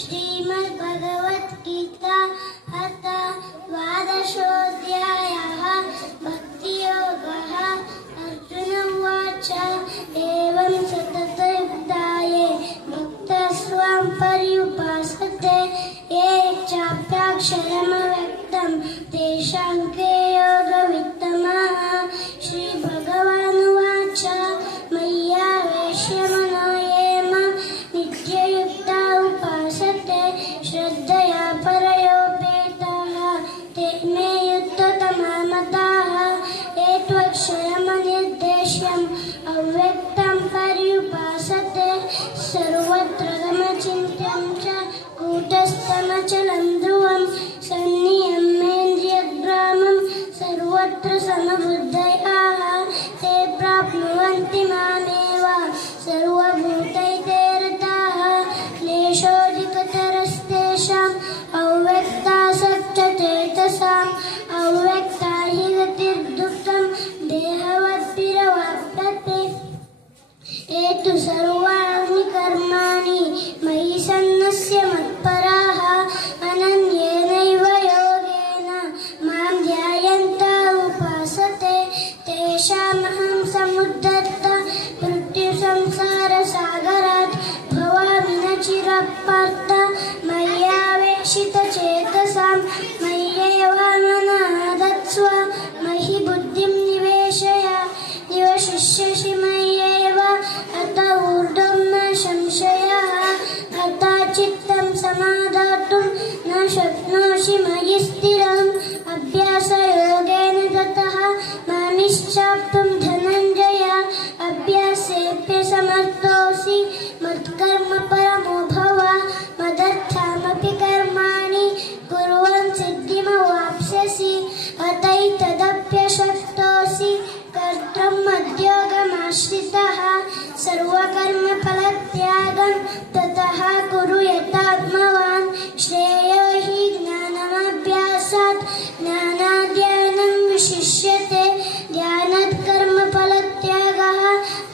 श्रीमद्भगवद्गीता अथ द्वादशोऽध्यायः भक्तियोगः। अर्जुन उवाच एवं सततयुक्ताये भक्तस्त्वां पर्युपासते ये चाप्याक्षरमव्यक्तं तेषां के योगवित्तमः। श्रीभगवानुवाच मय्यावेश्य मनो ये मां नित्ययुक्ता उपासते श्रद्धया परयोपेताः ते मे युक्ततमा मताः। ये त्वक्षरमनिर्देश्यम् अव्यक्तं पर्युपासते सर्वत्र गमचिन्त्यं च कूटस्थमचलं ध्रुवं सन्नियम्येन्द्रियग्रामं सर्वत्र समबुद्धयाः ते प्राप्नुवन्ति मामेव सर्वभूतैते रताः। क्लेशोऽधिकतरस्तेषाम् अव्यक्तासक्तचेतसाम् अव्यक्ता हि गतिर्दुःखं देहवद्भिरवाप्यते। ये तु सर्वाणि कर्माणि मयि सन्न्यस्य मत्पराः अनन्येनैव योगेन मां ध्यायन्त उपासते तेषामहं समुद्धर्ता मृत्युसंसारसागरात् भवामि न चिरः पार्थ। मय्यावेशितचेतसां मय्येव मनः दत्स्व मयि बुद्धिं निवेशयिष्यसि मय्येव अत ऊर्ध्वं न संशयः। अथा चित्तं समाधातुं न शक्नोषि मयि स्थिरम् अभ्यासयोगेन ततः मामिच्छाप्तुं धनञ्जय अभ्यासेऽप्यसमर्थोऽसि मत्कर्म परमो भव। मदर्थमपि कर्माणि कुर्वन् सिद्धिमवाप्स्यसि अतैतदप्यशक्तोऽसि कर्तुं मद्योगमाश्रितः। सर्वकर्मफलत्यागं ततः कुरु यथात्मवान् श्रेयो हि ज्ञानमभ्यासात् ज्ञानाध्ययनं विशिष्यते। ध्यानात् कर्मफलत्यागः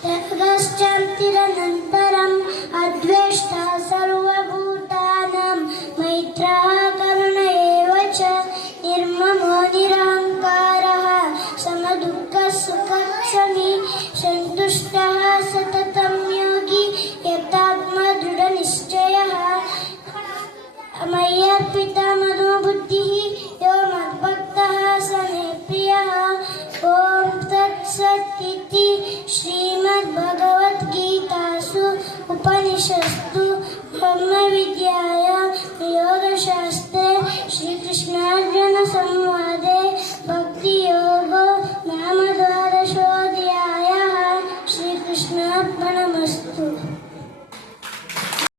त्यागश्चान्तिरनन्तरम् अद्वेष्टा सर्वभूतानां मैत्रः करुण एव च निर्ममो निरहङ्कारः समदुःखसुखक्षमी सन्तुष्टः सततं योगी यथात्मदृढनिश्चयः। मय्यर्पिता मनो बुद्धिः यो मद्भक्तः स मे प्रियः। ॐ तत्सत् इति श्रीमद्भगवद्गीतासु उपनिषत्सु ब्रह्मविद्यायां योगशास्त्रे श्रीकृष्णार्जुनसंवादे भक्तियोगो नाम द्वादशोऽध्यायः। श्रीकृष्णार्पणमस्तु।